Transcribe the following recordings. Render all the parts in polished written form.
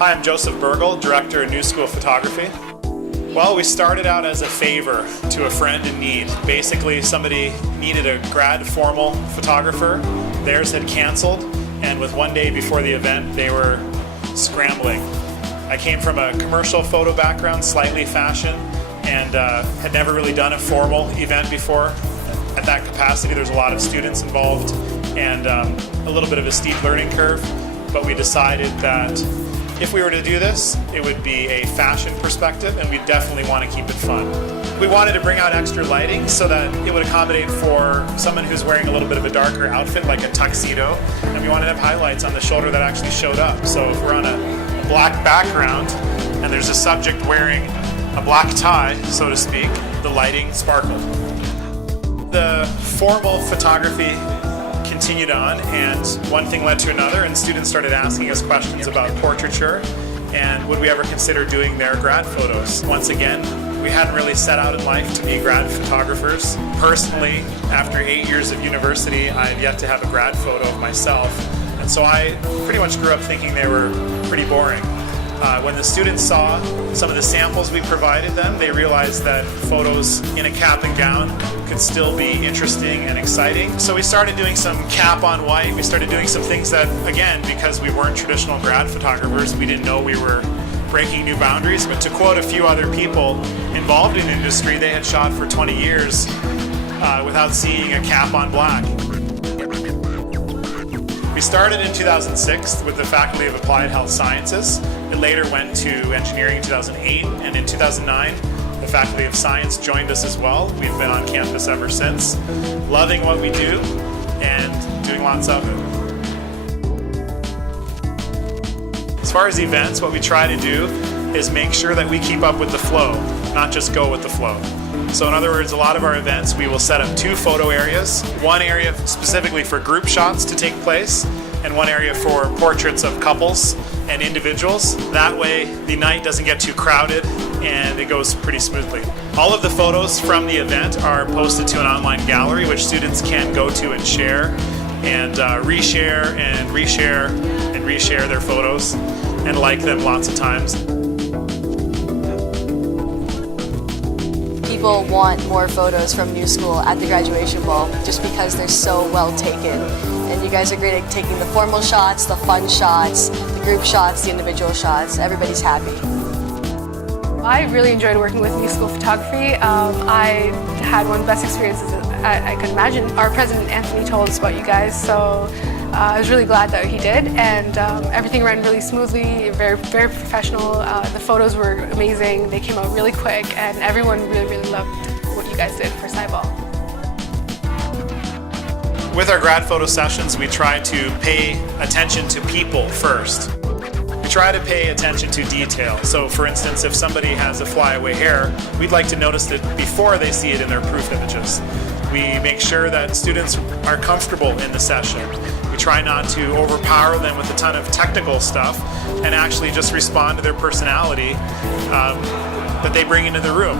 Hi, I'm Joseph Burgle, Director of New School Photography. Well, we started out as a favor to a friend in need. Basically, somebody needed a grad formal photographer. Theirs had canceled, and with one day before the event, they were scrambling. I came from a commercial photo background, slightly fashion, and had never really done a formal event before. At that capacity, there's a lot of students involved and a little bit of a steep learning curve, but we decided that if we were to do this, it would be a fashion perspective, and we definitely want to keep it fun. We wanted to bring out extra lighting so that it would accommodate for someone who's wearing a little bit of a darker outfit, like a tuxedo, and we wanted to have highlights on the shoulder that actually showed up. So if we're on a black background and there's a subject wearing a black tie, so to speak, the lighting sparkled. The formal photography continued on, and one thing led to another, and students started asking us questions about portraiture and would we ever consider doing their grad photos. Once again, we hadn't really set out in life to be grad photographers. Personally, after 8 years of university, I have yet to have a grad photo of myself, and so I pretty much grew up thinking they were pretty boring. When the students saw some of the samples we provided them, they realized that photos in a cap and gown could still be interesting and exciting. So we started doing some cap on white. We started doing some things that, again, because we weren't traditional grad photographers, we didn't know we were breaking new boundaries. But to quote a few other people involved in the industry, they had shot for 20 years without seeing a cap on black. We started in 2006 with the Faculty of Applied Health Sciences. It later went to engineering in 2008, and in 2009, the Faculty of Science joined us as well. We've been on campus ever since, loving what we do and doing lots of it. As far as events, what we try to do is make sure that we keep up with the flow, not just go with the flow. So in other words, a lot of our events, we will set up 2 photo areas, one area specifically for group shots to take place, and one area for portraits of couples and individuals. That way, the night doesn't get too crowded and it goes pretty smoothly. All of the photos from the event are posted to an online gallery which students can go to and share and reshare and reshare and reshare their photos and like them lots of times. People want more photos from New School at the graduation ball just because they're so well taken. And you guys are great at taking the formal shots, the fun shots, the group shots, the individual shots. Everybody's happy. I really enjoyed working with New School Photography. I had one of the best experiences I could imagine. Our president, Anthony, told us about you guys, so I was really glad that he did, and everything ran really smoothly, very professional. The photos were amazing, they came out really quick, and everyone really loved what you guys did for SciBall. With our grad photo sessions, we try to pay attention to people first. We try to pay attention to detail. So for instance, if somebody has a flyaway hair, we'd like to notice it before they see it in their proof images. We make sure that students are comfortable in the session. We try not to overpower them with a ton of technical stuff and actually just respond to their personality that they bring into the room.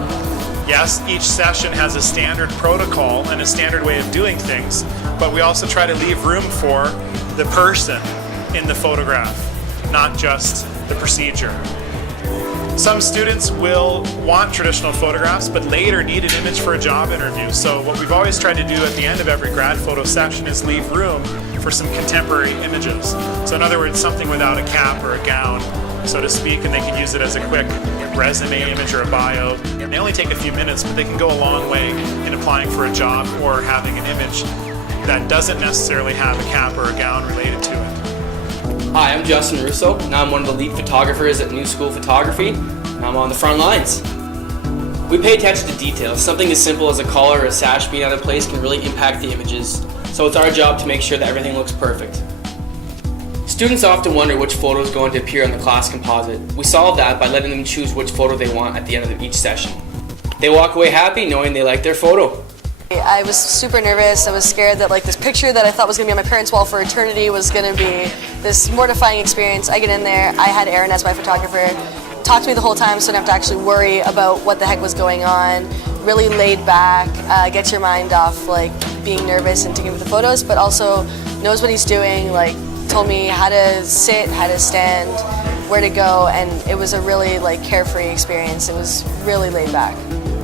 Yes, each session has a standard protocol and a standard way of doing things, but we also try to leave room for the person in the photograph, not just the procedure. Some students will want traditional photographs, but later need an image for a job interview. So what we've always tried to do at the end of every grad photo session is leave room for some contemporary images. So in other words, something without a cap or a gown, so to speak, and they can use it as a quick resume image or a bio. And they only take a few minutes, but they can go a long way in applying for a job or having an image that doesn't necessarily have a cap or a gown related to it. Hi, I'm Justin Russo, and I'm one of the lead photographers at New School Photography, and I'm on the front lines. We pay attention to details. Something as simple as a collar or a sash being out of place can really impact the images, so it's our job to make sure that everything looks perfect. Students often wonder which photo is going to appear on the class composite. We solve that by letting them choose which photo they want at the end of each session. They walk away happy knowing they like their photo. I was super nervous. I was scared that this picture that I thought was going to be on my parents' wall for eternity was going to be this mortifying experience. I get in there, I had Aaron as my photographer, talk to me the whole time so I don't have to actually worry about what the heck was going on. Really laid back, gets your mind off being nervous and taking with the photos, but also knows what he's doing, told me how to sit, how to stand, where to go, and it was a really like carefree experience. It was really laid back.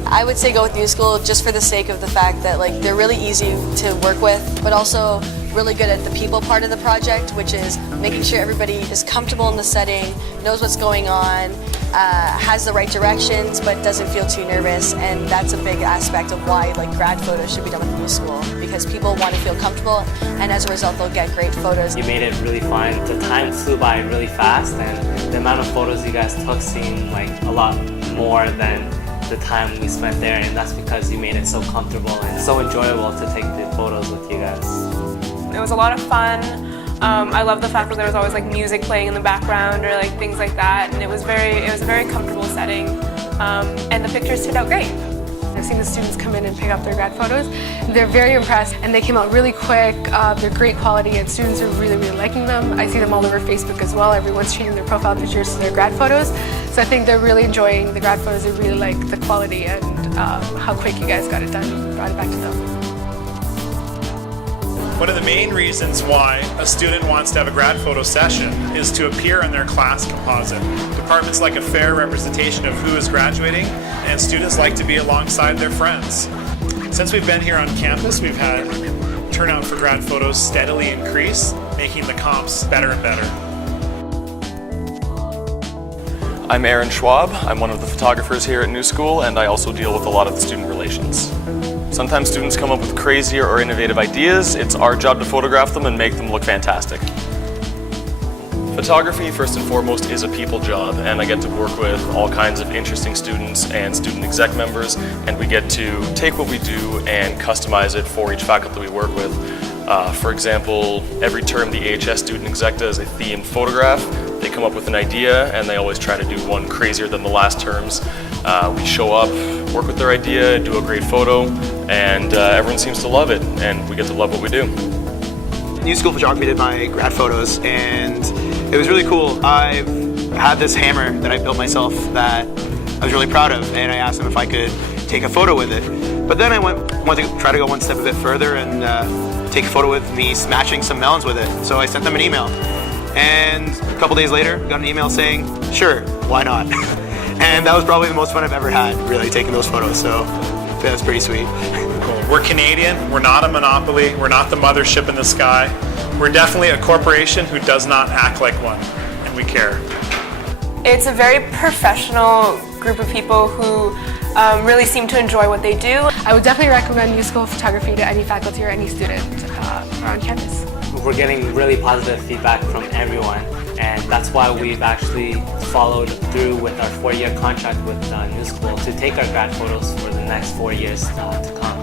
I would say go with New School just for the sake of the fact that like they're really easy to work with, but also really good at the people part of the project, which is making sure everybody is comfortable in the setting, knows what's going on, has the right directions, but doesn't feel too nervous. And that's a big aspect of why like grad photos should be done with New School, because people want to feel comfortable, and as a result they'll get great photos. You made it really fun. The time flew by really fast, and the amount of photos you guys took seemed like a lot more than the time we spent there, and that's because you made it so comfortable and so enjoyable to take the photos with you guys. It was a lot of fun. I love the fact that there was always like music playing in the background or like things like that, and it was a very comfortable setting, and the pictures turned out great. I've seen the students come in and pick up their grad photos. They're very impressed, and they came out really quick. They're great quality, and students are really liking them. I see them all over Facebook as well. Everyone's changing their profile pictures to their grad photos. So I think they're really enjoying the grad photos. They really like the quality and how quick you guys got it done and brought it back to them. One of the main reasons why a student wants to have a grad photo session is to appear on their class composite. Departments like a fair representation of who is graduating, and students like to be alongside their friends. Since we've been here on campus, we've had turnout for grad photos steadily increase, making the comps better and better. I'm Aaron Schwab. I'm one of the photographers here at New School, and I also deal with a lot of the student relations. Sometimes students come up with crazier or innovative ideas. It's our job to photograph them and make them look fantastic. Photography, first and foremost, is a people job, and I get to work with all kinds of interesting students and student exec members, and we get to take what we do and customize it for each faculty we work with. For example, every term the AHS student exec does a themed photograph. They come up with an idea, and they always try to do one crazier than the last terms. We show up, work with their idea, do a great photo, and everyone seems to love it, and we get to love what we do. New School Photography did my grad photos, and it was really cool. I've had this hammer that I built myself that I was really proud of, and I asked them if I could take a photo with it. But then I went to try to go one step a bit further and take a photo with me smashing some melons with it. So I sent them an email, and a couple days later got an email saying, sure, why not? And that was probably the most fun I've ever had, really, taking those photos. So that was pretty sweet. We're Canadian, we're not a monopoly, we're not the mothership in the sky. We're definitely a corporation who does not act like one, and we care. It's a very professional group of people who really seem to enjoy what they do. I would definitely recommend New School Photography to any faculty or any student around campus. We're getting really positive feedback from everyone, and that's why we've actually followed through with our 4-year contract with New School to take our grad photos for the next 4 years to come.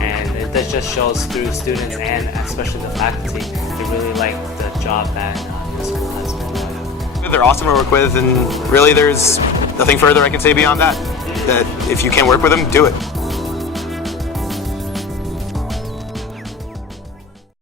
And it just shows through students and especially the faculty, they really like the job that New School has been. They're awesome to work with, and really there's nothing further I can say beyond that. That if you can work with them, do it.